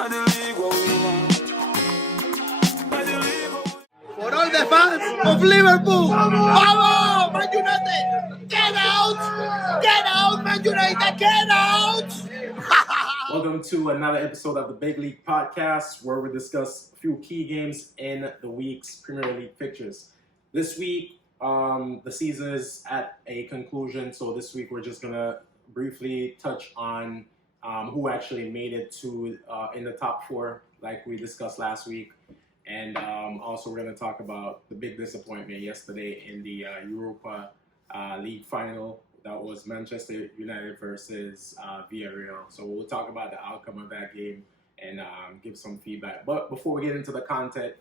For all the fans of Liverpool, vamos, Man United, get out! Get out, Man United, get out! Welcome to another episode of the Bigleague podcast, where we discuss a few key games in the week's Premier League fixtures. This week, the season is at a conclusion, so this week we're just gonna briefly touch on who actually made it to in the top four, like we discussed last week, and also we're gonna talk about the big disappointment yesterday in the Europa League final. That was Manchester United versus Villarreal. So we'll talk about the outcome of that game and give some feedback. But before we get into the content,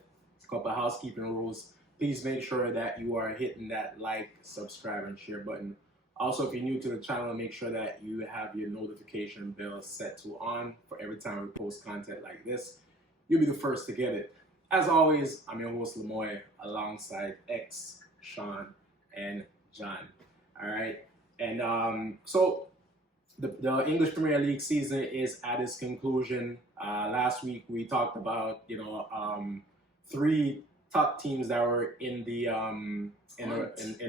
a couple of housekeeping rules. Please make sure that you are hitting that like, subscribe, and share button. Also, if you're new to the channel, make sure that you have your notification bell set to on for every time we post content like this. You'll be the first to get it. As always, I'm your host, Lamoy, alongside X, Sean, and John. All right. And so the English Premier League season is at its conclusion. Last week we talked about three top teams that were in the in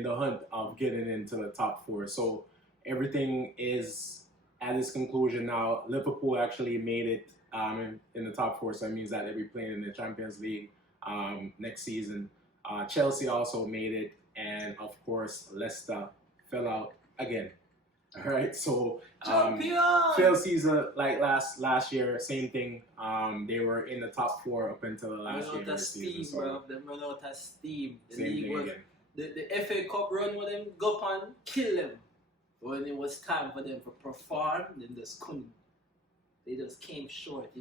the hunt of getting into the top four. So everything is at its conclusion now. Liverpool actually made it in the top four, so that means that they'll be playing in the Champions League next season. Chelsea also made it, and of course Leicester fell out again. All right, so failed season like last year, same thing. They were in the top four up until the last game of the season. So them run out of steam. The same league thing was, again. the FA Cup run with them go up and kill them. When it was time for them to perform, they just couldn't. They just came short,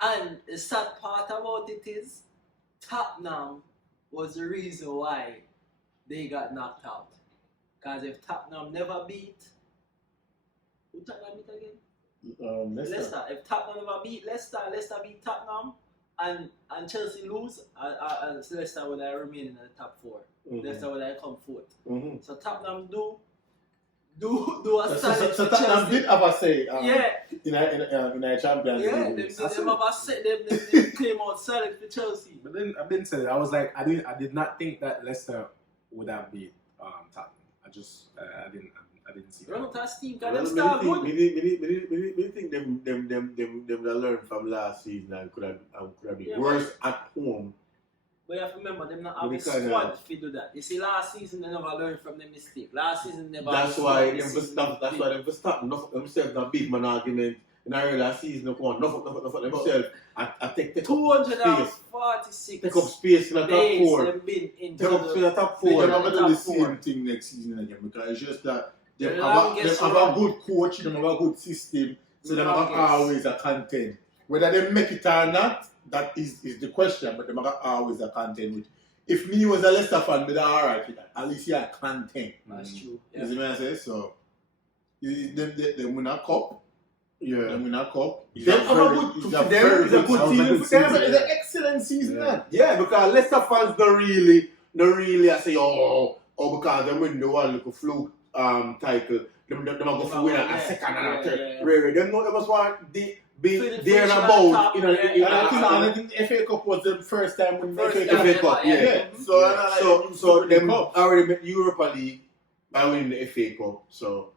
And the sad part about it is, Tottenham was the reason why they got knocked out. Because if Tottenham never beat, who Tottenham beat again? Leicester. If Tottenham never beat Leicester beat Tottenham, and Chelsea lose, Leicester will remain in the top four. Mm-hmm. Leicester will come fourth. Mm-hmm. So Tottenham do a solid. So Tottenham did have a say. In a Champions League. Yeah, they have a say. They came out solid for Chelsea. But then I've been saying, I was like, I did not think that Leicester would have beat Tottenham. I didn't see that. Run out of steam, because them start good. We think them learn from last season and could have been worse at home. But you have to remember, them not have a squad to do that. You see, last season they never learned from their mistake. Last season never. That's why they stop. Enough themselves a big man argument. In our last season, they come on, enough of themselves. I take 246. Take up space in the top four. They've been into take up space in the top four. They're not going to do the same thing next season again, because it's just that they have a good coach, they have a good system, so they have always a content. Whether they make it or not, that is the question, but they have always a content with. If me was a Leicester fan, they'd alright with that. At least you have content. That's true. You see what I say? So, they win a cup. Yeah. They win a cup. It's a good team. It's an excellent season. Yeah, because Leicester fans don't really say, because they win the one little fluke title. Them go for win a second and a third. Really, them know they must want be there and about. I think the FA Cup was the first time when the FA Cup. Yeah. So them already met Europa League by winning the FA Cup. So.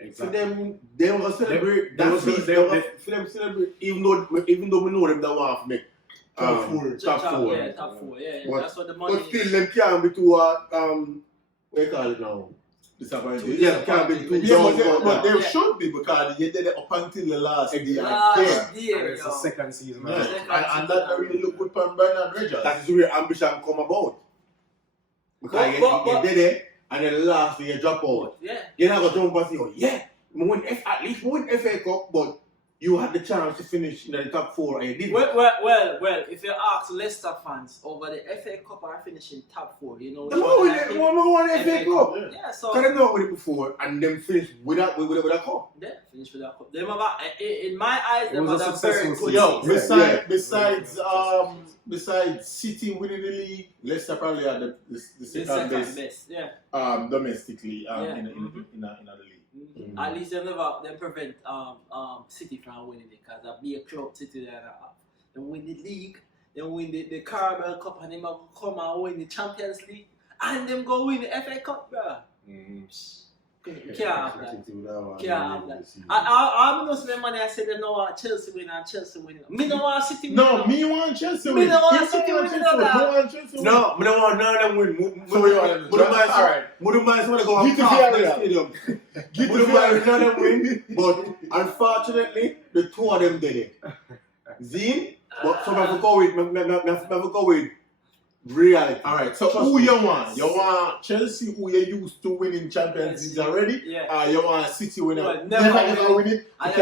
Exactly. For them, they will celebrate that season. For them celebrate, even though we know them that want to make top four. Yeah, top four. Yeah. That's what the money is. But still, them can't be too what you call it now? Disappointed. Yeah, can't be too. Yeah, but they should be, because they did it up until the last year. It's the second season. Yeah. And that really look good for Bernard Rodgers. That is where ambition come about. Because you did it. And then last year drop out. Yeah. You're not going to jump and say, at least win FA Cup, but you had the chance to finish in the top four and you didn't. Well, if you ask Leicester fans over the FA Cup are finishing top four, They won the FA Cup. Yeah, so. Because they not win it before and then finish with a cup. Yeah, finish with that cup. In my eyes, it was a very good season. Besides City winning the league, Leicester probably are the second best. Yeah. Domestically in the league. At least they prevent City from winning it because that'd be a club City that they win the league, they win the Carabao Cup, and they might come and win the Champions League, and them go win the FA Cup, bro. Can't have that. I'm not saying money. I said they know what Chelsea win and Chelsea win. Me don't want City win. No, me want Chelsea win. Me don't want City win. No, me don't want none of them win. So you want alright. Mudumais want to go half the stadium. Mudumais none of them win, but unfortunately, the two of them did it. Zine, but so I have to go with reality. Alright, so who you want? You want Chelsea, who you used to win in Champions League already? Yeah. You want City winner? Well, never win it. And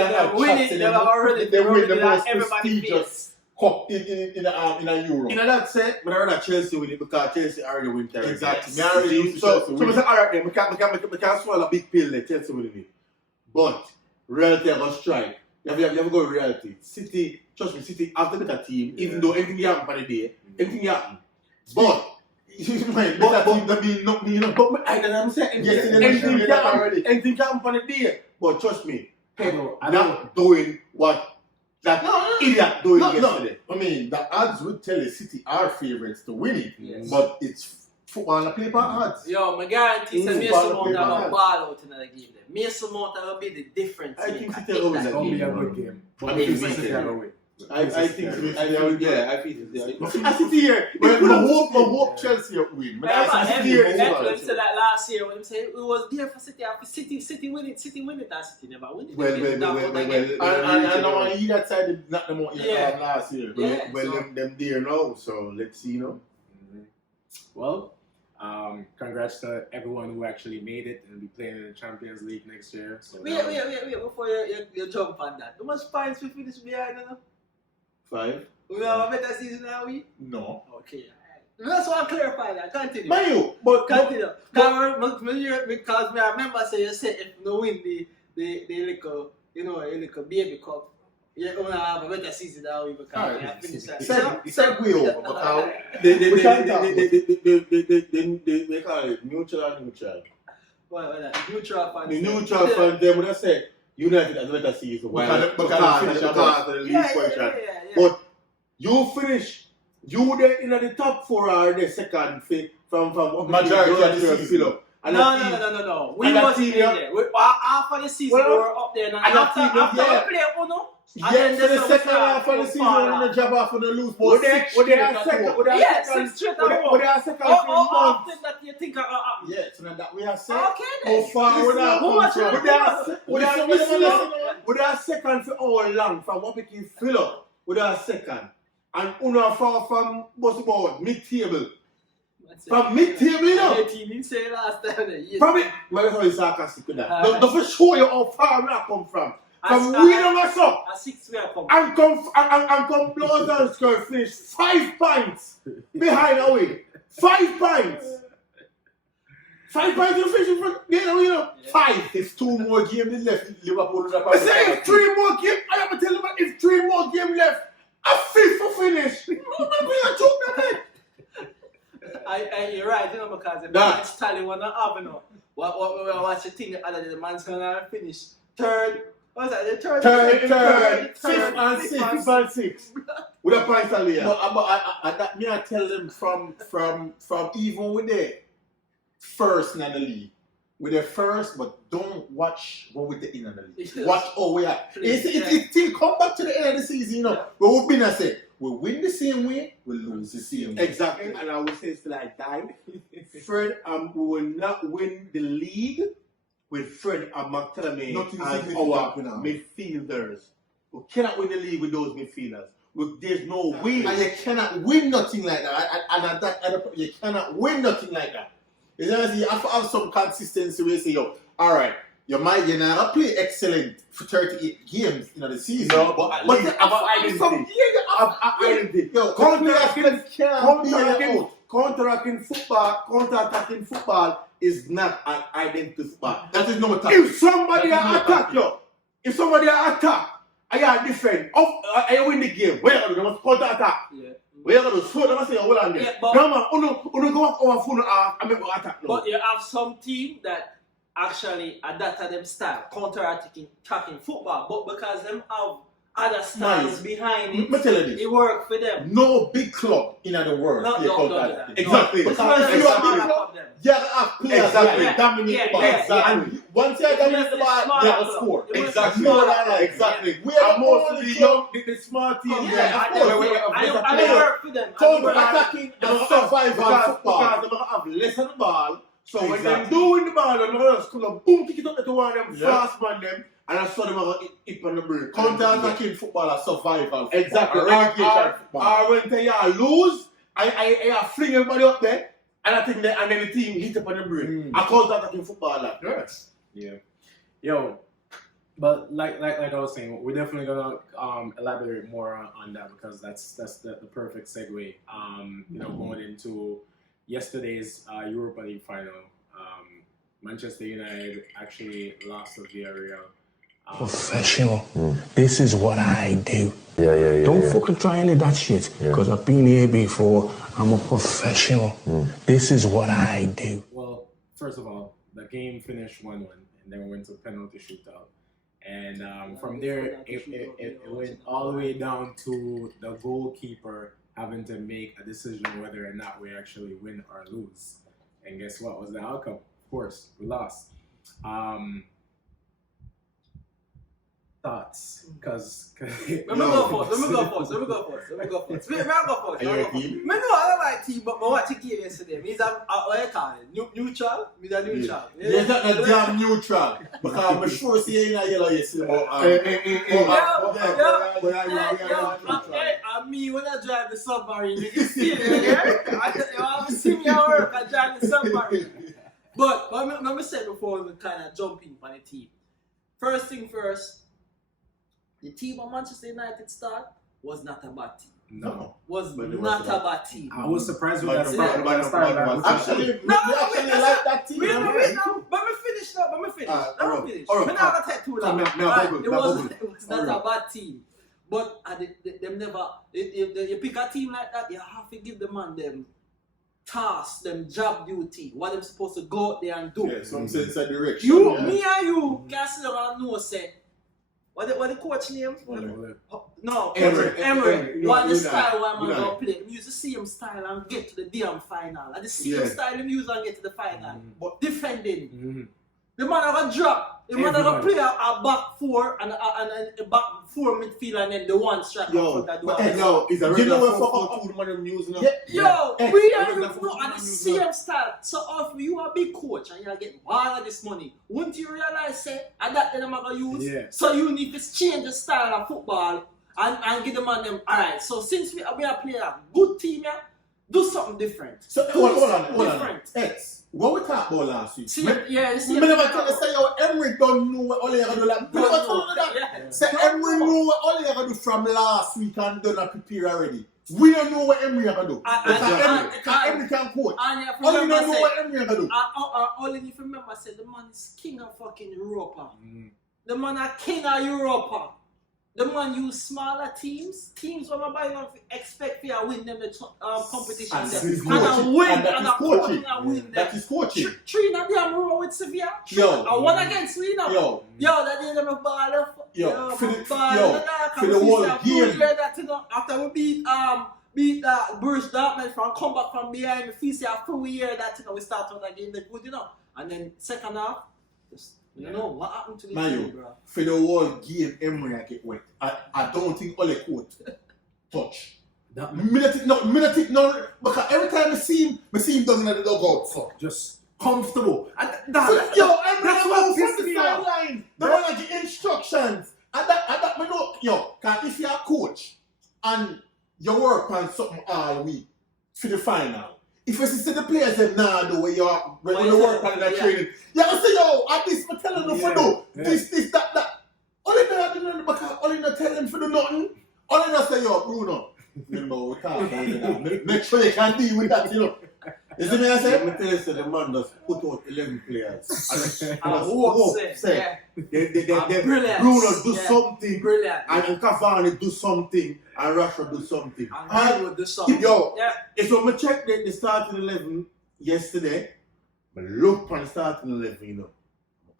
they win the most prestigious cup in a Euro. In that sense, but I rather Chelsea win it because Chelsea already win Chelsea. Exactly. Me already used to So Chelsea I win. say, alright then, we can't swallow a big pill there, Chelsea winning it. But reality are going to strike. You have to go with reality. City, trust me, City have the better team, even though anything happen for the day, anything happen. But I'm saying anything happen for the day. But trust me, not doing what that idiot doing yesterday. I mean, the odds would tell you City are favourites to win it, Yes. but it's football on the paper odds. Yo, my guarantee says Mason Mount have a ball out in the game. Mason Mount will be the difference. I think City will win that It's gonna be a game. good game. I mean, City are gonna win. I think I City here. But I hope Chelsea win. But I City here is That's said that last year when he said it was there for City. After City win it, that City never win it. Well. And I don't want to hear that side not the more last year. Them there now, so let's see, Well, congrats to everyone who actually made it and will be playing in the Champions League next year. So Wait, before you jump on that. How much points we finish behind, 5. We have a better season now, we? No. Okay. That's why I clarify that. Continue. Mayu, but Continue. Because I remember say you said if no win the little, little baby cup, you're going to have a better season now because you have finished that. Segue over, but how? They call it neutral. Well, neutral fans. The neutral fans, they would have said United has a better season because of the league question. But you finish, you there in the top 4 or the second from Majority of the season. No. We was in there. Half of the season we were up there. And after we play Uno, yeah, for the second half of the season, when the job off on the loose, but yes, 6 straight away. How often that you think are up? yeah, so now that we are set. Okay, then. How far would that Would have second for all long from what we can fill up. Would have second. And Uno far from what's about mid-table. From mid-table, you know. 18, you say last time. From it, maybe I'm sarcastic with that. Don't for show you how far we have come from. From we don't mess up. A 6 we have come. And come blows and skirt finish 5 points behind away. 5 points. 5 points to finish in front. You know. 5. It's 2 more games left. Liverpool I say if 3 more games, I have to tell you, if 3 more games left, a 5th for finish. You're right, because the man's tally one not have, What's the thing other than the man's gonna finish third? What's that? The third, 5th and 6th. With a price on there. But I tell them from even with the first in the league. With the first, but don't watch what with the end of the league. Watch we are. It still come back to the end of the season, But we've been saying, we win the same way, we lose the same way. Exactly, and I would say it's like that. Fred, we will not win the league with Fred and McTominay as our midfielders. We cannot win the league with those midfielders. There's no way. And you cannot win nothing like that. You cannot win nothing like that. You have to have some consistency where you say, alright, you not play excellent for 38 games in the season. No, but at least have an identity. Counter-attacking football is not an identity football. That is no attack. If somebody attack and you defend, and you win the game, what are you going to do? You must counter-attack. Yeah. What are you going to do? So, you must say, hold on there. No, man, you go up our phone and make an attack. But you have some team that actually adapt to them style, counter-attacking football, but because them have other styles behind it, it work for them. No big club in the world. No. Exactly. Because if you are big club, you have players that dominate the ball. Exactly. Once you dominate the ball, you have a score. Exactly. Exactly. We are mostly young, the smart team. I work for them. Counter-attacking and survival football. Because they have less on the ball. So when they're doing the ball, they're just going to boom, kick it up to one of them, fast man them, and I saw them hit on the break. Counter-attacking football or survival football. Exactly. Or when they lose, I fling everybody up there, and I think and then the team hit up on the break. I counter-attacking football like that. Yeah. Yo, but like I was saying, we're definitely gonna elaborate more on that because that's the perfect segue. Going into yesterday's Europa League final. Manchester United actually lost to Villarreal. Professional. This is what I do. Yeah. Don't fucking try any of that shit. Because I've been here before. I'm a professional. This is what I do. Well, first of all, the game finished 1-1, and then we went to penalty shootout. And from there, it went all the way down to the goalkeeper having to make a decision whether or not we actually win or lose. And guess what was the outcome? Of course, we lost. Thoughts? Because Let me go first. I'll go first. I don't like team, but I watched the game yesterday. Means I'm neutral. Means I'm neutral. You're not damn neutral. Because I'm sure see you in a yellow yesterday. Me when I drive the submarine, you can see it. You see me at work, I drive the submarine. But let me say before we kind of jump in on the team. First thing first, the team of Manchester United start was not a bad team. no. Was not a bad team. I was surprised with that Actually, Actually like that team. But me finish. I'm not gonna take too long. It was not a bad team. But them never. You pick a team like that, you have to give the man them tasks, them job duty, what them supposed to go out there and do. Yeah, some sense of direction. Me and you can sit down and know say. What the coach name? No, Emery. What the style why man gonna play? We use the same style and get to the damn final. And the same style we use and get to the final. But defending. The man gonna drop. The man gonna play a back four and a back four midfield and then the one striker. It's a regular 4-4-2 man I'm using. We are the same style. So if you are a big coach and you get all of this money, wouldn't you realize that then I'm gonna use? Yeah. So you need to change the style of football and give the man them. Alright, so since we are playing a good team here, do something different. So hold on. What we talked about last week? See, Me never tell you say Emery don't know what Ole ever do. Say Emery know what Ole ever do from last week and done a prepare already. We don't know what Emery ever do. Because Emery can coach. Ole don't know what Emery ever do. All you need to remember, say the man is king of fucking Europa. The man is king of Europa. The man use smaller teams where nobody don't expect to win them the competition. And that is coaching. Three in a damn row with Sevilla. One against we now. That is them a ball. For the whole game. After we beat Bruce Dortmund from come back from behind, we see after we hear that we start out again the good, and then second half. What happened to the team, bro? For the whole game, Emery get wet. I don't think Ole could touch. Me not think no, because every time I see him down in the dugout. Just comfortable. And Emery from the sideline. The one that give instructions. And that me know, because if you're a coach and you work on something all week for the final, if you see the players them now do when you work on that training, you have to say, at least I'm telling them for do this, that. All in there do nothing because all in there tell them for do nothing. All in there say, Bruno, remember we can't do that. Make sure you can deal with that, You see me I say? Let me tell you, the man just put out 11 players. Brilliant. Bruno do something. Brilliant. And Cavani do something. And Rashford do something. And would do something. It's when I checked the starting 11 yesterday. But look on the starting 11,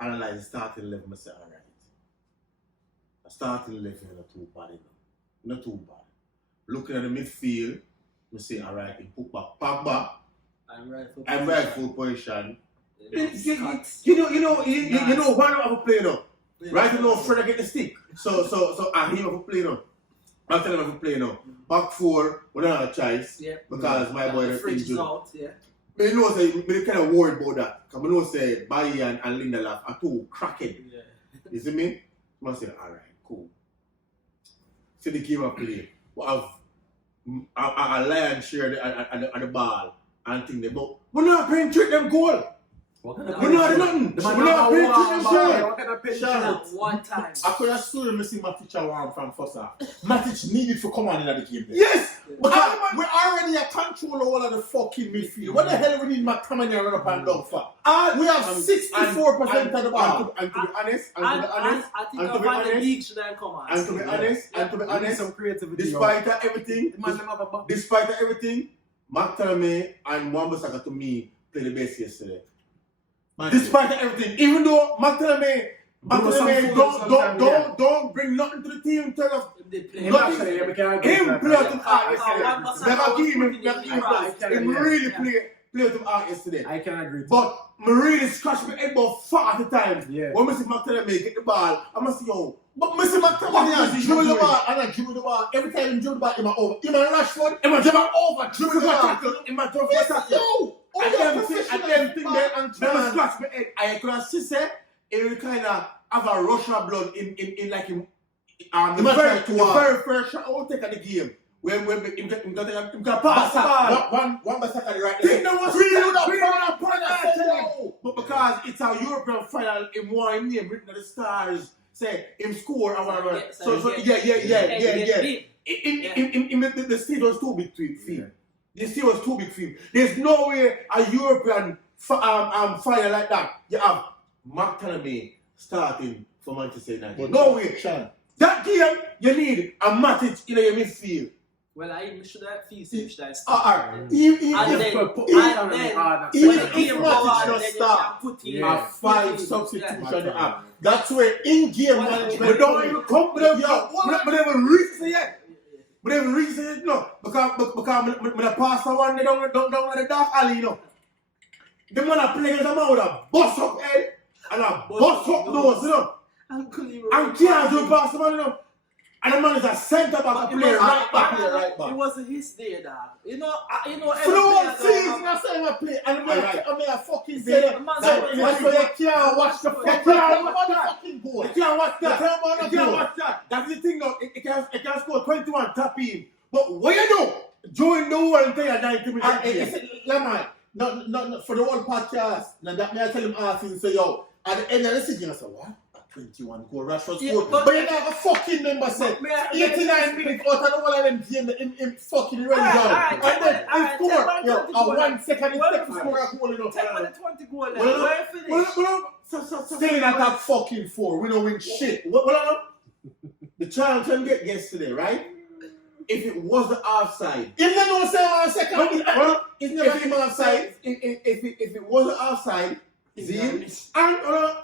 analyze the starting 11, I say, all right. The starting 11 is not too bad, not too bad. Looking at the midfield, I say, all right, he put back Pogba. I'm rightful position. You know, one of a player now. Right now, Fred get the stick. So I him have a play now. I tell him have a play now. Back four, we don't have a choice. Yeah. Because my boy is injured. Out, yeah. But you know, say, I'm kind of worried about that. Because I know, say, Bailly and Lindelof are too cracking. Yeah. You see me? So I say, alright, cool. See the game I play. We have a lion share at the ball and thing there. But we're not playing trick them goal. We're not doing nothing. We're not playing trick them goal. One time. I could have sworn I see Matic warm from first half. Matic needed to come on in the game. Yes! Because we're already a control all of the fucking midfield. What the hell we need McTominay and run up and down for? We have 64% of the ball. And to be honest, I think the league should have come on. And to be honest, some creativity. Despite everything, McTominay and Wan-Bissaka to me played the best yesterday. Despite everything, even though McTominay don't bring nothing to the team in terms of nothing. Him play out of art yesterday. Never give him really play out of art yesterday. I can agree. But I really scratched my head about 40 times. Yeah. When I see McTominay get the ball, I must say, yo. But I see McTominay dribble the ball and I dribble the ball. Every time he dribble the ball, he over. He might Rashford, he might dribble over, dribble the ball. He might dribble for tackle. And then thing there, and scratch my head. I could have said, it will kind of have a rush of blood in like him. The very first shot I will take at the game. When him got pass the ball. One back at the right. But because it's a European final, him one name written at the stars, say him score or whatever. So yeah. The stage was too big for him. The stage was too big for him. There's no way a European final like that. You have McTominay starting for Manchester United. No way. That game, you need a Matic in your midfield. Well, I should have finished that. If Matic start, a 5 substitution up. That's where in-game management. We don't even come with them. We never reach it yet. We never reach it, no. Because when I pass the one, they don't let the dark alley, you know. The man that plays them out with a bust up head and a bust up nose, you know. And can't do pass the man, you know. And the man is a centre back to play right back. It wasn't his day, dog. You know, Throughout season, I say I play, and I fucking say that. That's why you can't watch the fucking goal. You can't watch that. That's the thing, though. It can score 21 tap in. But what you do? During the whole entire 90 minutes. Lemon, not for the whole podcast. Now that me I tell him asking, say, yo, at the end of the season, I say, what? 21 goal, Rashford scored. But you never fucking remember say 89 minutes out of all of them games in fucking ready down. And then he scored. A 1 second he takes to score a goal. 20 goal. Where finish? Still in that fucking 4. We don't win shit. The challenge can get yesterday, right? If it was the offside. If they don't say on second, it's never even offside. If it was the offside, if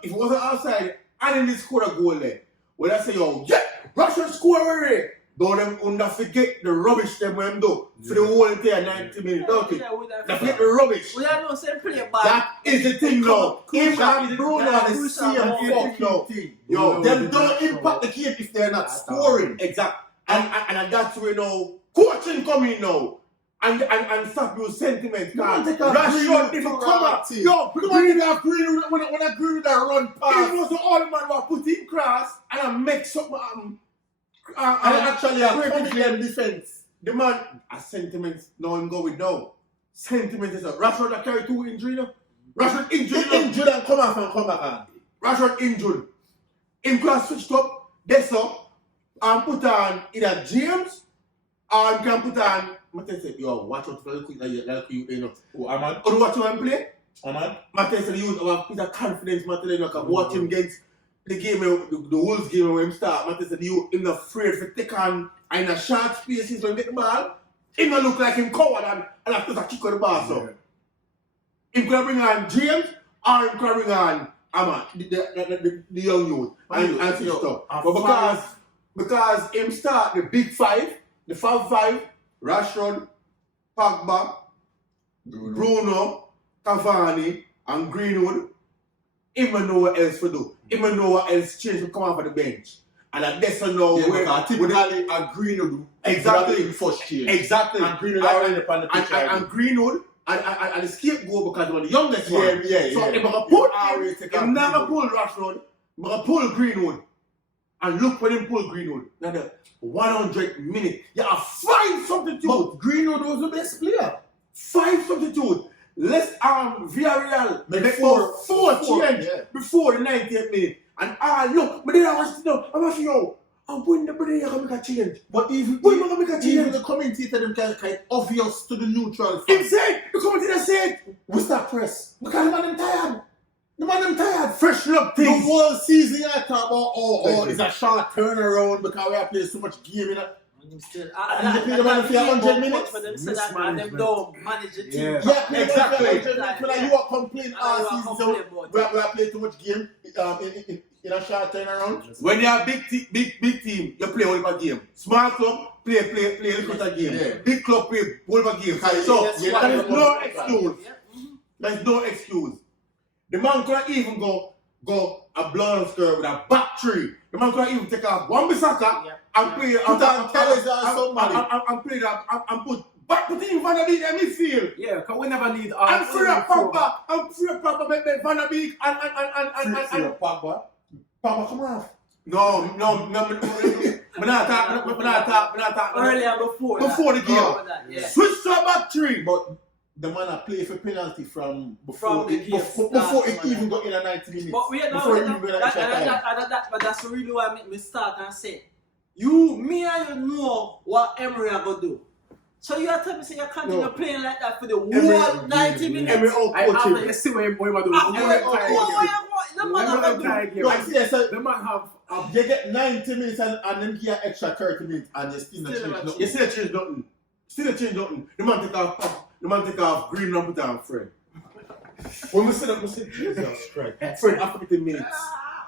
it was the offside, and then they score a goal there. When I say, yo, yeah, Russia score already. Don't them under forget the rubbish them when do for the whole entire 90 minutes, don't it? They forget the rubbish. We have no same play, but that is the thing now. Him and Bruno are the same fucking thing. Yo, them don't impact the game if they're not scoring. Exactly. And that's where now coaching coming now. And stop your sentiments. Rashford didn't come up. Yo, when I agree with that run pass, it was the other man who put in cross and I make something. Actually, a confident defense. The man, sentiments, now I'm going down. Sentiments is a Rashford that carry 2 injury now. Rashford injured and come back. Rashford injured. Him class switched up, that's up, and put on either James or him can put on. Matthew said, yo, watch out for the quick like you know. Oh, Aman. Or watch him play. Aman. Matthew said, use our piece of confidence, Matthew, you can watch him against the game, the Wolves game when him start. Matthew said, you in the afraid for take on in a short spaces when he get the ball. He don't look like him coward and after that kick on the ball, so. He could bring on James or he could bring on the young youth and stuff. But because him start the big five, the Fab Five, Rashford, Pogba, Bruno, Cavani, and Greenwood, him know what else to do. Him know what else change to come off of the bench. And that's now where typically a Greenwood exactly first change. Exactly. And Greenwood already upon the pitch. And Greenwood and the scapegoat because he was the youngest one. So if I put him never pull Rashford, I pull Greenwood. And look when him pull Greenwood. Now the 100 minutes. You have 5 substitutes. But Greenwood was the best player. 5 substitutes. Let's Villarreal make four change before the 90th minute. And look, but then I was yo, and when the brother can make a change. But even the commentator them kind obvious to the neutral fan. He said, the commentator said, what's that press? Because the man tired. The man tired. Fresh look The things. whole season I talk about, it's a short turnaround because we have played so much game in it. And they play the man for 100 minutes. For them say that and them don't manage the team. Yeah, exactly. When you are complaining all season, so we have played too much game in a short turnaround. When you are big team, you play all game. Small club, play a little game. Yeah. Big club, play all game. So there is no excuse. There is no excuse. The man could even go a blood skirt with a back tree. The man could even take off one Bissaka and play Put on Tellers or somebody. And play that and put in Van der Beek in midfield. Yeah, because we never need And free up Pogba, make Van der Beek and Pogba, come off. No, we're not talking. Earlier before the game. Switch to a back three. But the man a play for penalty from before the game before it even got in a 90 minutes. But but that's really why I make me start and say, me and you know what Emery are going to do. So you are telling me say you continue playing like that for the whole 90 minutes? Emery I see what Emery do. The man have they get 90 minutes and then give extra 30 minutes and they still not change nothing. You still change nothing. The man take off green and put down Fred. When we sit up, we say, Jesus Christ. Fred after 15 minutes.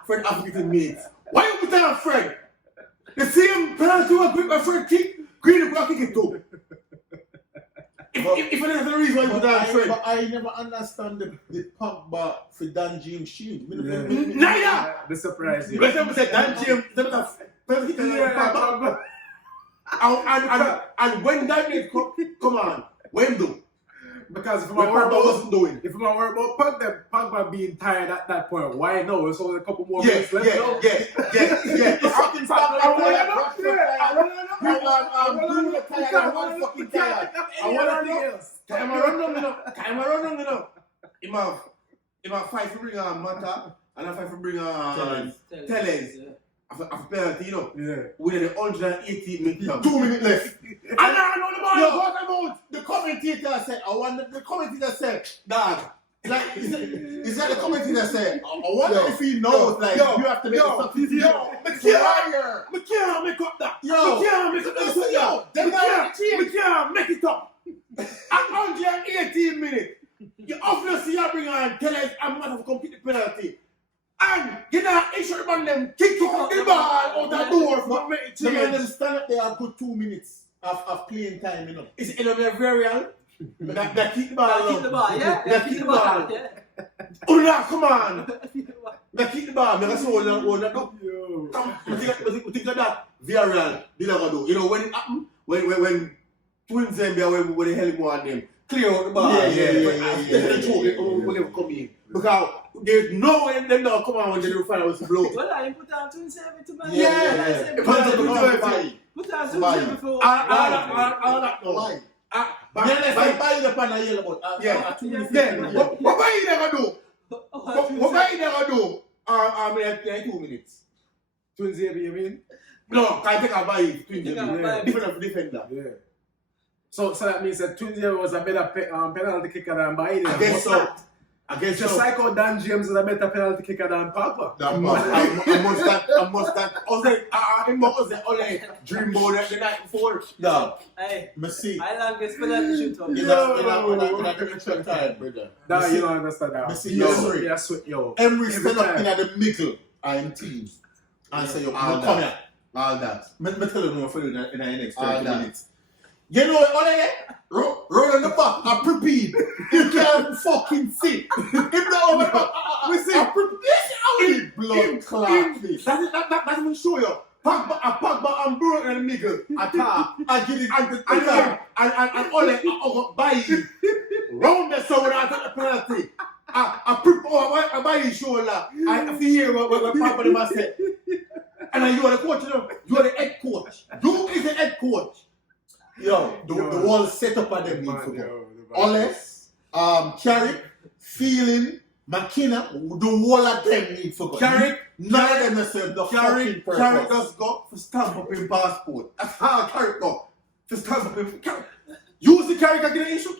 Why you put down Fred? The same penalty was quick by Fred kick, green and kick it too. If there's a reason why you put down Fred. But I never understand the Pogba for Dan James shield. Neither! The surprise. But then we said Dan James, and when that made come on, when do? Because if I'm worried about Pogba being tired at that point, why no? It's only a couple more minutes left. Yeah. Fucking stop. I want to If I fight for bring on Mata and if I bring on Tellez, after penalty, with the 180 minutes, 2 minutes left. And I know the ball. The commentator said, dog. Like, is that the commentator said? I wonder if he knows, like, you have to make a substitution. We can't make up that. We can't make it up. At 118 minutes, you obviously bring on Tellez and Mata to complete the penalty. And you know, issue about them kick the ball out the door for me to change. Them stand up there a good 2 minutes of playing time, you know. Is it in a very real? That keep the ball. That keep the ball. Oh, come on. That keep the ball. Never saw one. Come, we think of that. Very real. They never do. You know when it happened, when Twins Zambia when they held him on them, clear out the ball. When they come in. Because there's no way them now come on when they do final was blow. Well, I put down Twins to man. Put down Twins before. All that no. Buy the pan a yellow but What buy you never do? What buy you never do? I mean 2 minutes. Twins you mean? No, I think I buy it. Twins different defender. Yeah. So that means that Twins was a better penalty kicker than Biden. I guess so. Against Just like how Dan James is a better penalty kicker than Pogba. I must that. Ole dream about the night before. No. Hey, Me see. I like this penalty shootout. In that extra time, brother. Nah, you don't understand that. Me see. Yo. Emery stand up in the middle. I am team. And say, yo, come here. All that. Me tell you no for you in the next 30 minutes. You know what, Ole? Roll on the back, I prepared. You can't fucking see. If not over the back, we see. I prepared. Blood clot. That's even show you. Pogba and Bruno in the middle. I get it. And Ole, buy it. Round the soul and I take the penalty. I buy his shoulder. I feel what Pogba must say. And you are the coach, you know. You are the head coach. You is the head coach. Yo, the whole setup of them need football. Ole, Carrick, Feeling, McKenna, the whole of them need football. Carrick, none of them serve the fucking purpose. Carrick just go for stamp up in passport. That's how Carrick go. For stamp up in Carrick. Use the Carrick again in issue.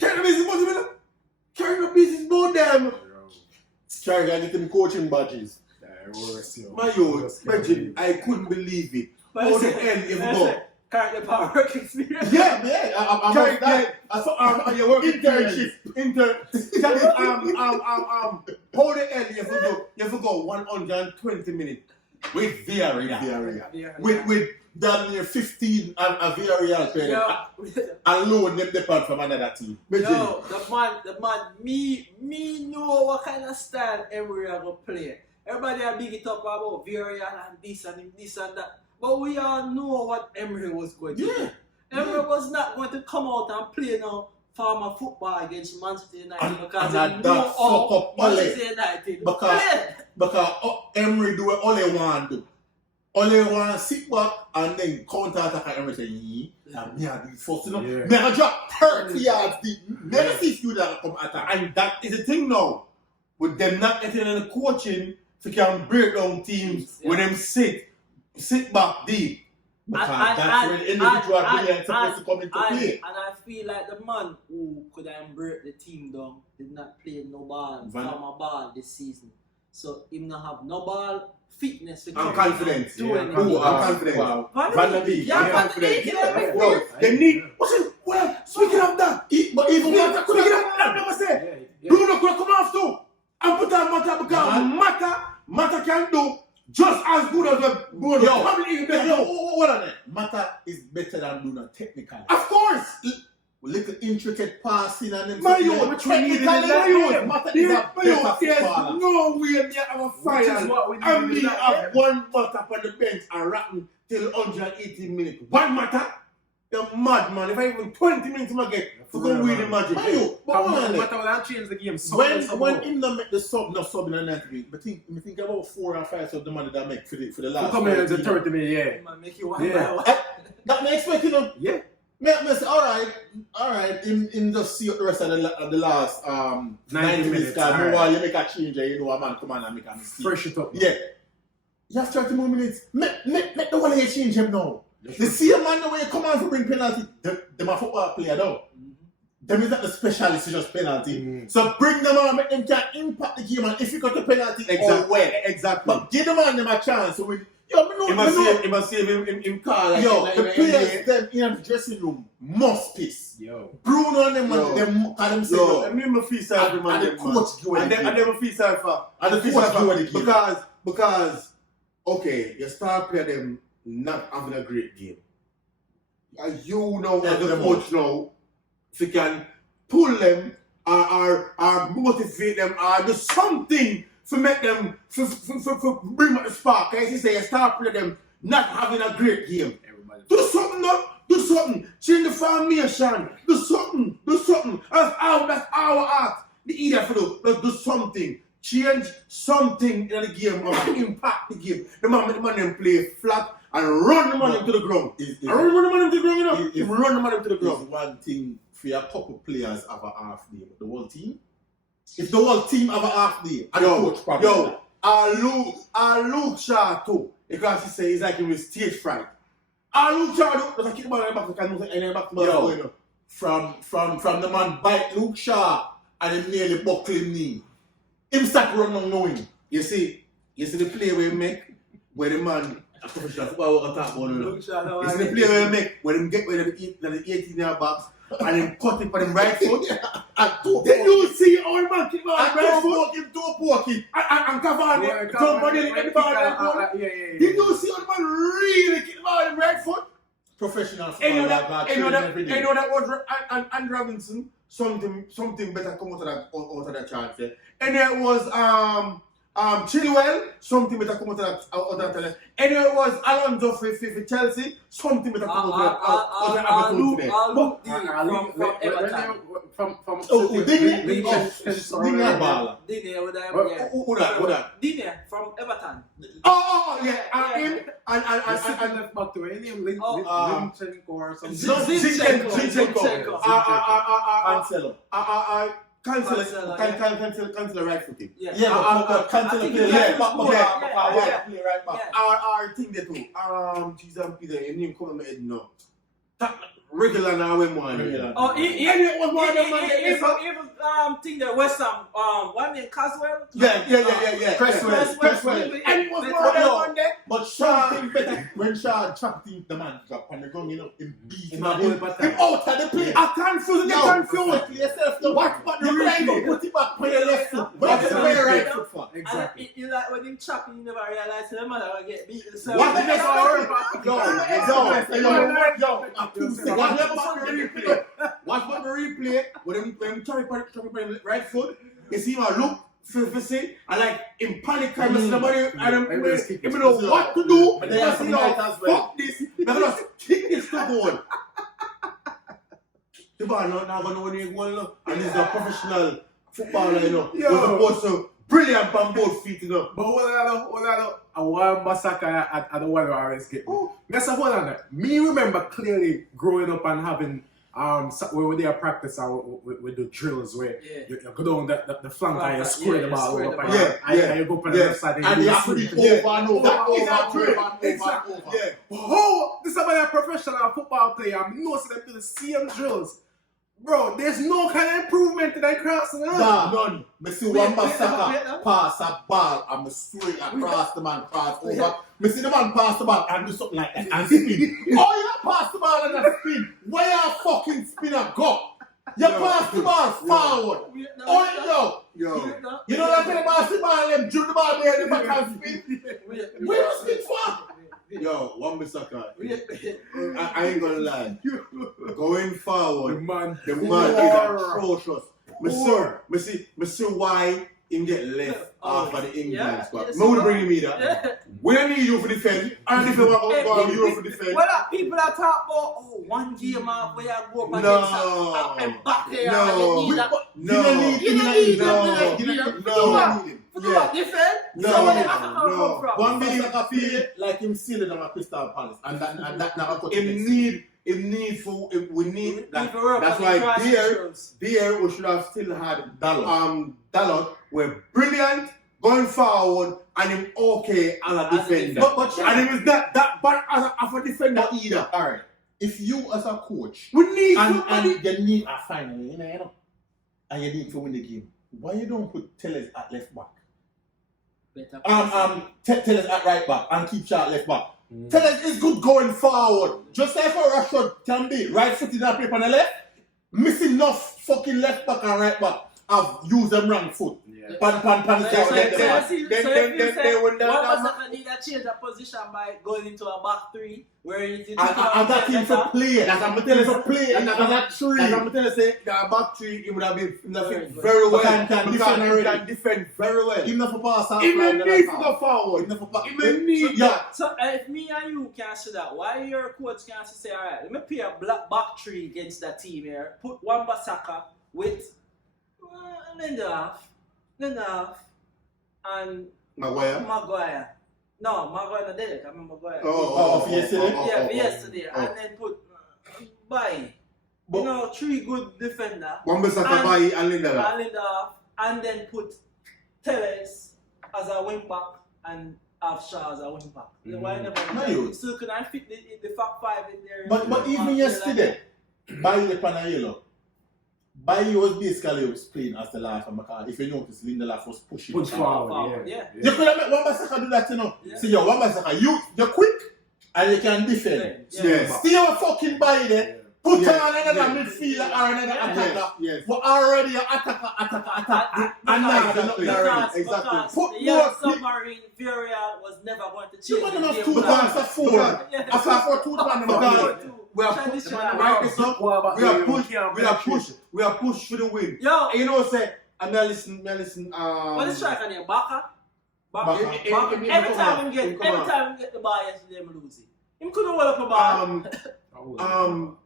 Carrick the business possible. Carrick the business more damn. Carrick I get them coaching badges. My yo, imagine, I couldn't believe it. How the hell you go? Carrick the power work experience. Yeah, I'm Carrick that. I saw your work internship. How the hell you go 120 minutes with Villarreal. With damn near 15 and Villarreal player. Alone them depart from another team. Yo, the man, me know what kind of style Emery are gonna play. Everybody are big it up about Villarreal and this and that. But we all know what Emery was going to do. Emery was not going to come out and play no farmer football against Manchester United because they know how Manchester United play. Because Emery do what Ole want to do. Ole want to sit back and then counter attack and Emery say, and me are the first, you know. Me I drop 30 yards deep. Never see you that come attack. And that is the thing now. With them not getting in the coaching, so you can break down teams when them sit back deep. Because that's where the individual player is supposed to come into play. And I feel like the man who could have break the team down did not play no ball, former ball this season. So him not have no ball, fitness. I'm confident. I'm confident. Van der Beek. Yeah, Van der Beek. They need. Well, speaking of that, but even Mata could have never said. Bruno could have come off too. And put on Mata because Mata can do just as good as the Bruno. Probably even better. Hold on there. Mata is better than Bruno technically. Of course. Little intricate passing and them. Mayo, technically, Mata is a better footballer. No way me have a fire. And me have one Mata on the bench and ratting till 180 minutes. One Mata? You're mad, man. If I even 20 minutes I get to go win the magic. Mayo, but Mata will change the game. When him not make the sub in the 90 minutes, but think about 4 or 5 of the money that make for the last. Come here to 30 minutes, Man, make you one by one. That may expect, you know. Yeah. Me say, alright, in just see the rest of the last 90 minutes, because while you make a change, you know a man come on and make a mistake. Fresh it up. Yeah. You have 30 more minutes. Make the one you change him now. The same man the way you come on to bring penalty, them a football player though. Them is not the specialist, it's just penalty. So bring them on, make them can impact the game, and if you got the penalty, exactly. But give them on them a chance. So he must save him car. Like, the players them in the dressing room must piss. Bruno and them say, I remember feel sorry for man. And the coach do it. I never feel sorry for. And the coach do it because okay, your star player them not having a great game. You know as the coach now, if you can pull them or motivate them or do something to make them for bring back the spark. As you say, you start playing them not having a great game. Do something now. Do something. Change the formation. Do something. That's our art. The idiot for do something. Change something in the game or impact the game. The man them play flat and run the man into the ground. Run the man into the ground, you know? Run the man into the ground. It's one thing for a couple players have a half day, but the whole team? If the whole team have a half day, and the coach probably. I Luke Shaw too. Because he says he's like with stage fright. I Luke Shaw does a kick ball in the back, and back to the from the man bite Luke Shaw and him nearly buckle him knee. Him start run on knowing. You see the play where he make, where the man, a professional football worker talk about it. You see the play where he make, where him get where the 18-yard box, and him cut it for him right foot. Did you see how the man kick out right foot? Him to a pocket. And Cavani, somebody in the ball. Did you see how the man really kick out him right foot? Professional And you football know that was and Robinson, something better come out of that chance there. And there was Chilwell, something better come out of that. And there was Alonso for Chelsea, something better come out of that. From Digne from Everton. Oh yeah, him and left back to any Zinchenko or something. Zinchenko. Cancel right footing. Cancel play right back. Our thing there too. Jesus Peter, your name come on my head now. Regular now when one. Oh, he thing there West Ham. One name Caswell. Yeah. Cresswell. And it was more than one day. But something better when Shaw trapped him, the man drop on the ground, you know, him beat him out of the play. I confused. What but the replay? Put it back on the left foot. What's the way right foot for? Exactly. You like when him chopping, you never realize the man will get beaten. So What the next Watch the replay. When him try to right foot, you see him look for see, and like in panic time, somebody and him know what to do. But they have some light as well. Fuck this. They're gonna kick this to goal. The ball not gonna know when you go, and he's a professional footballer, you know. Was supposed to brilliant on both feet, you know. But hold on. I want Masaka at the one where I escaped. Let's hold on. Me remember clearly growing up and having where we there practice with the drills where you go down the flank and you square the ball over and you go up on the left side and you have to be over and over. Oh, this is about a professional football player. I'm not them to the same drills. Bro, there's no kind of improvement in that crossing. None. I see one Masaka pass a ball and I swing across the man, cross over. I see the man pass the ball and do something like that and spin. Oh, you pass the ball and a spin. Where you fucking spin and go? You pass the ball forward. Oh, yo. You know that kind of pass the ball and drill the ball behind the back and spin? Where you spin for? Yo, one Masaka. I ain't gonna lie. Going forward, the man is atrocious. Me see why him get left off of the England squad. Me would bring him either. We don't need you for defense. I don't need you for Europe for defense. What are people that talk about? Oh, one game out where you go up against Mbappe. No. One Masaka feel like him sealing on a Crystal Palace, and that never cut we need that. That's why there we should have still had Dalot were brilliant going forward and him okay as a defender. And he was that bad as a defender either. Alright. If you as a coach we need and you need a final, you know, and you need to win the game, why you don't put Tellez at left back? Tellez at right back and keep Shaw at left back. Tellez is good going forward. Just like how Rashford can be right foot in that play on the left, missing enough fucking left back and right back. I've used them wrong foot. Pan. They would not need a change of position by going into a back three where you need to that team for play. That's what I'm telling you for play. And that's a three. That's what I'm telling you say that back three it would have been very well. Can defend very well. Even for pass even need to go forward. Even need that. So if me and you can see that, why your coach can't say, alright, let me play a black back three against that team here. Put one Basaka with Lindelof, and Maguire. No, Maguire not there. I mean Maguire. For yesterday? Yeah, for yesterday. And then put Bailly. You know, three good defender. One Basaka, Bailly and Lindelof. And then put Tellez as a wing back and have Shaw as a wing back. Why never? So can I fit the fact five in there? But even yesterday, Bailly and yellow. Bailly was basically playing as the last one because if you notice, Lindelof was pushing. Push forward, Yeah. You could have made Wan-Bissaka do that, you know. Yeah. See, yo, Wan-Bissaka, you're quick and you can defend. Yeah. Stay your fucking Bailly there. Put on another midfielder or another attacker. Yes. But already an attacker. And now Exactly. Exactly. Put The more young submarine Villarreal was never going to change. You want them the have game 2 plan. times for 4. After 4, 2 times for 4. We are Transition. pushed for the win. Yo, And you know, say, and I listen. what is strike on here? Baka? Baka. Every time we get the ball yesterday, we lose it. Him couldn't hold up a ball.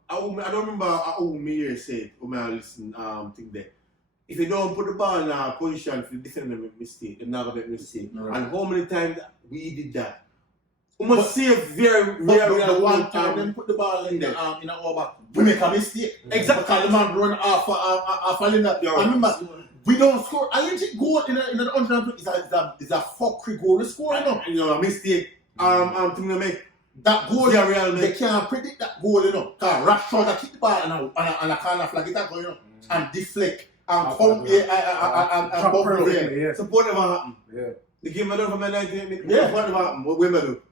I don't remember how me said, I listen, thing there. If you don't put the ball in a position for the defender make mistake, they're not gonna make mistake. Right. And how many times we did that? We must save very The one time them put the ball in the in our back, we make a mistake. Exactly. Because the man run off a Linda. I remember, we don't score. A legit goal in the 120 is a fuckery goal. We score, you know, a mistake. Thing to make. That goal, Real they can't predict that goal, you know. Because Rashford kick the ball and a corner flag it up, you know, and deflect and come here and bubble here. Support never happen. Yeah. The game I done for Man United, Yeah. what never happen? What we do?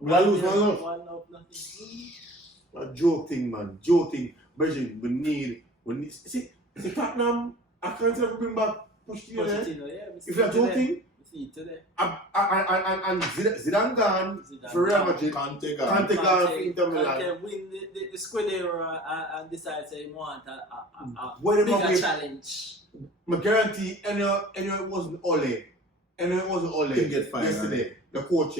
we lose 1-0. 1-0, nothing. A joke thing, man. Joke thing. Virgin, we need. See, Tottenham, I can't ever bring back Pochettino there. Pochettino, yeah. If you're joking, We see it today. and Zidane gone for Real Madrid, Kante can't take off Inter Milan. Can win the Squadera and decide say he want a Whatever bigger we- challenge. I guarantee, anyway, it wasn't Ole. He get fired, Yesterday, the coach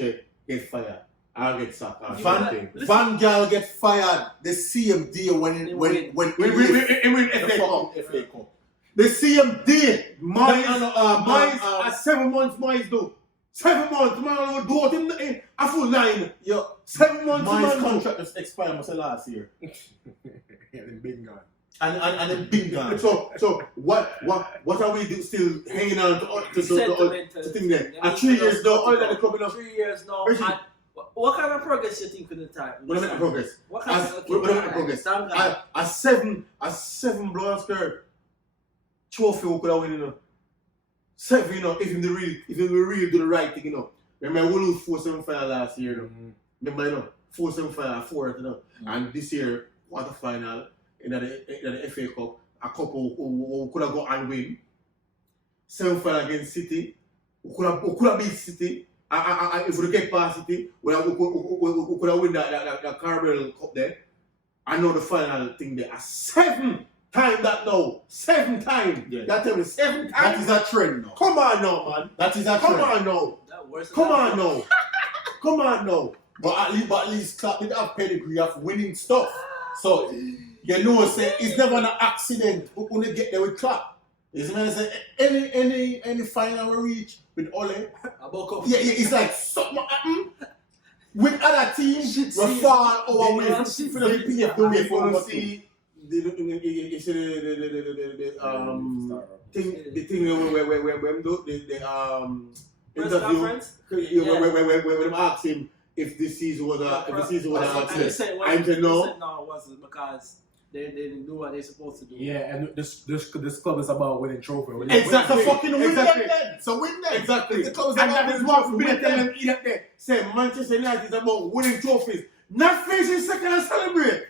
get fired. I'll get sacked. Van Gaal get fired the same day when We win FA Cup. FA Cup. The same day. Miles at 7 months, Miles do. 7 months, man, will do it in a full 9. Yo, 7 months, my man. contract just expired last year. And big guy. And then big gone. So what are we still hanging on to thing there? And 3 years now, all that the club enough. 3 years now. Virgin. And what kind of progress you think in the time? What about the progress? What kind What about the progress? A seven blood skirt trophy we could have win, you know. 7, you know, if we really do the right thing, you know. Remember we lose 4-7 final last year, you know. Remember, you know, 4-7 final, 4th, you know. And this year, quarterfinal in the FA Cup, a couple who could have gone and win. 7 final against City. We could have beat City. If we get past City, we could have win the Carabao Cup there. I know the final thing there. 7 times that now. 7 times. Yeah. That tell me 7 That times. is a trend now. Come on now, man. That is a Come trend. on now. That worse than Come that. on now. Come on now. But at least Klopp did have pedigree of winning stuff. So you know, say it's never an accident when they get there with Klopp. It's mean say any final we reach with Ole. Yeah, it's like something happen. With other teams, we fall our way for the PF the way for us. See the thing where do the interview where them ask him if this season was an accident. I don't know. No, it wasn't because they didn't do what they're supposed to do. Yeah, and this club is about winning trophies. Exactly. So fucking win Exactly. them then. So win them. Exactly. The club is And about that is winning what trophies, we win tell them. them eat up there. Say Manchester United is about winning trophies. Not finishing second and celebrate.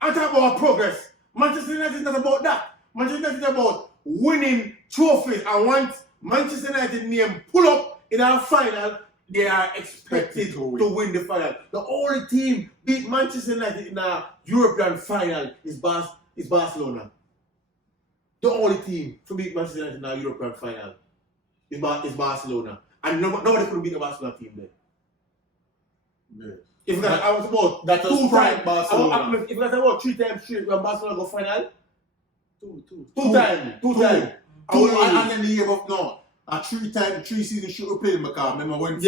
I'm talking about progress. Manchester United is not about that. Manchester United is about winning trophies. And once Manchester United name pull up in our final, they are expected to win the final. The only team beat Manchester United in a European final is Barcelona. The only team to beat Manchester United in a European final is Barcelona. And nobody could beat the Barcelona team there. Yeah. If that, I was about That was 2 prime times. Barcelona. If that's about 3 times straight when Barcelona go final, Two. 2 times. 2 times. And then the year of no. A 3 seasons should we play them because remember when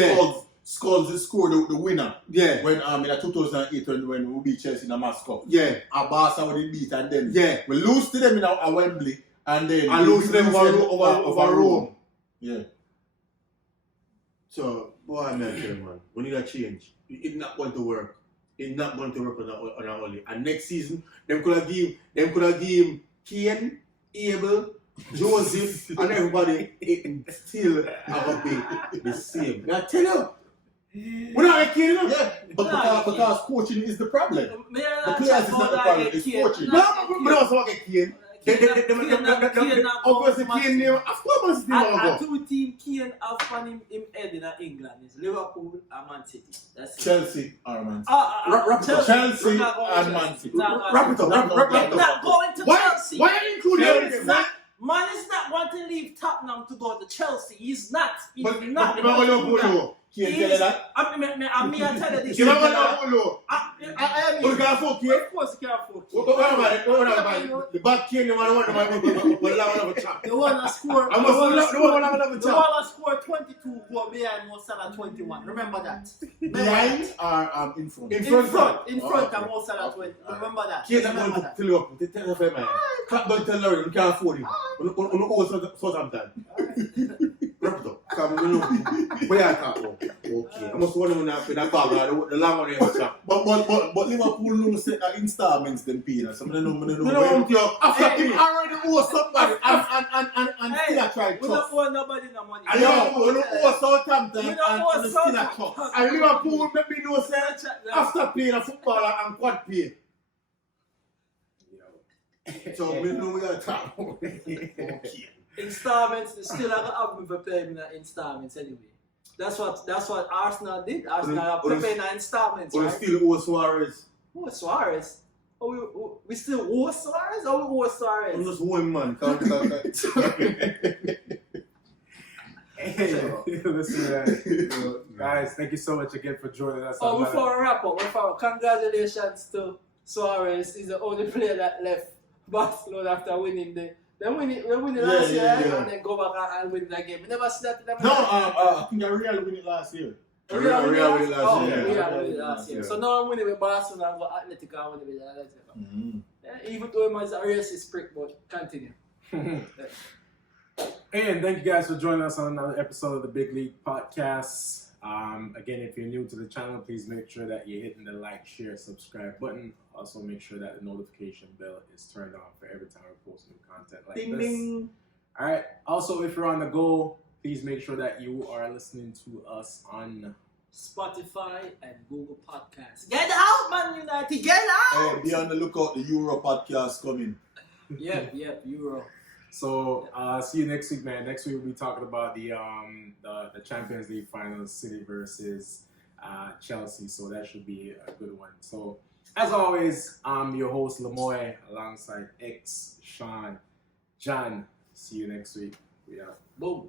Skulls scored the winner. Yeah. When in 2008 when we beat Chelsea in the Moscow. Yeah. A Barca would beat and then Yeah. we lose to them in a Wembley and then And lose to them over Rome. Yeah. So, boy, I'm not here, man. We need a change. It's not going to work. It's not going to work on our only. And next season, them could have give him Kane, Abel, Joseph, and everybody, it still have to be the same. I tell you, we're not Kane, you know? Yeah, but because coaching is the problem. The players is not the problem, it's coaching. No, we don't want Kane. Obviously, Kane name, of course, it's A two-team Kane have fun him head in England. It's Liverpool and Man City. That's it. Chelsea or Man City. Chelsea and Man City. Wrap it up. Not going to Chelsea. Why are you including him? Man is not going to leave Tottenham to go to Chelsea. He's not. He's But not. you're not going to go. Can't tell you that. I'm me and tell you this. You're not going to go. I You can't afford Kane? Of course you can't afford Kane. What about the back Kane? The one of a chap. The one that scored. I must the one of a The one chap. that scored 22 goals behind Mo Salah 21. Remember that. Behind or in front? In In front. front Okay. of Mo Salah 20. Remember that. Kane's not Remember going to that. fill you up. They tell you, man. Clap back, tell Larry, we can't afford him. We owe Southampton. Wrap it up. Come, we know. Where I can't go. Okay. I must want to know that bag, the long one here, chap. But Liverpool know set installments them pay. So I don't know. You know what, yo? After Hey. him already owe somebody and Hey, still I try we trust. don't owe nobody no money. I know, we don't owe Southampton We don't owe and still I Southampton. trust. And Liverpool make me know, say, after playing a footballer and quad pay. So we know we are talking. Okay. Installments, they still have to have pay in installments anyway. That's what Arsenal did. Arsenal have to pay in installments, But we right? still owe Suarez. Oh, Suarez. Oh, we still owe Suarez or we owe I'm Suarez? just one man. Hey, listen to that. Guys, thank you so much again for joining us. Oh, before we wrap up, congratulations to Suarez. He's the only player that left Barcelona after winning the. They win it last year and then go back and win that game. We never see that. No, I think Real win it last year. Real win it last year. Real win it last year. So now I'm winning with Barcelona and go Atletico and win it with Atletico. Yeah, even though it was a racist prick, but continue. And thank you guys for joining us on another episode of the Big League Podcast. Again, if you're new to the channel, please make sure that you're hitting the like, share, subscribe button. Also, make sure that the notification bell is turned on for every time we post new content like Ding this. ding. All right. Also, if you're on the go, please make sure that you are listening to us on Spotify and Google Podcasts. Get out, Man United! Get out! Hey, be on the lookout. The Euro podcast coming. Yep, Euro. So see you next week, man. Next week we'll be talking about the Champions League finals, City versus Chelsea. So that should be a good one. So as always, I'm your host Lamoy alongside X, Sean, John. See you next week. We out. Boom.